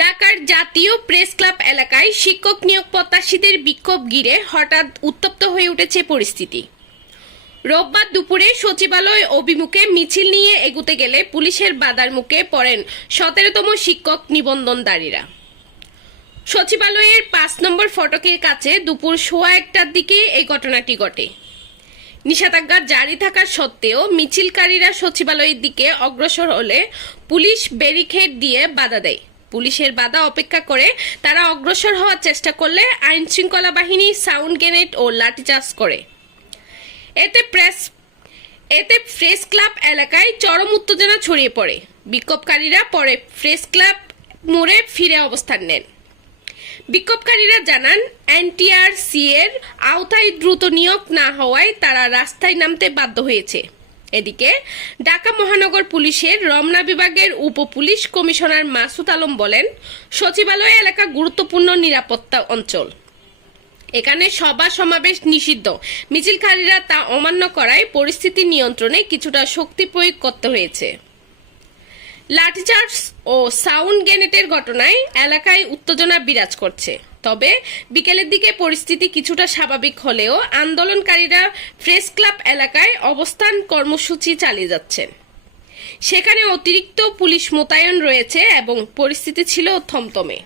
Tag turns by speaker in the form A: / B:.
A: ঢাকার জাতীয় press club এলাকায় শিক্ষক নিয়োগ প্রত্যাশীদের বিক্ষোভ ঘিরে হঠাৎ উত্তপ্ত হয়ে উঠেছে পরিস্থিতি। রোববার দুপুরে সচিবালয় অভিমুখে মিছিল নিয়ে এগুতে গেলে পুলিশের বাধার মুখে পড়েন সতেরোতম শিক্ষক নিবন্ধনদারীরা। সচিবালয়ের পাঁচ নম্বর ফটকের কাছে দুপুর সোয়া একটার দিকে এই ঘটনাটি ঘটে। নিষেধাজ্ঞা জারি থাকার সত্ত্বেও মিছিলকারীরা সচিবালয়ের দিকে অগ্রসর হলে পুলিশ ব্যারিকেড দিয়ে বাধা দেয়। পুলিশের বাধা অপেক্ষা করে তারা অগ্রসর হওয়ার চেষ্টা করলে আইন শৃঙ্খলা বাহিনী সাউন্ড গ্রেনেড ও লাঠিচার্জ করে। এতে প্রেস এতে প্রেস ক্লাব এলাকায় চরম উত্তেজনা ছড়িয়ে পড়ে। বিক্ষোভকারীরা পরে প্রেস ক্লাব মোড়ে ফিরে অবস্থান নেন। বিক্ষোভকারীরা জানান, এনটিআরসি এর আওতায় দ্রুত নিয়োগ না হওয়ায় তারা রাস্তায় নামতে বাধ্য হয়েছে। এদিকে ঢাকা মহানগর পুলিশের রমনা বিভাগের উপ পুলিশ কমিশনার মাসুদ আলম বলেন, সচিবালয় এলাকা গুরুত্বপূর্ণ নিরাপত্তা অঞ্চল। এখানে সভা সমাবেশ নিষিদ্ধ। মিছিলকারীরা তা অমান্য করায় পরিস্থিতি নিয়ন্ত্রণে কিছুটা শক্তি প্রয়োগ করতে হয়েছে। লাঠিচার্জ ও সাউন্ড গ্রেনেডের ঘটনায় এলাকায় উত্তেজনা বিরাজ করছে। তবে বিকেলের দিকে পরিস্থিতি কিছুটা স্বাভাবিক হলেও আন্দোলনকারীরা প্রেস ক্লাব এলাকায় অবস্থান কর্মসূচি চালিয়ে যাচ্ছেন। সেখানে অতিরিক্ত পুলিশ মোতায়েন রয়েছে এবং পরিস্থিতি ছিল থমথমে।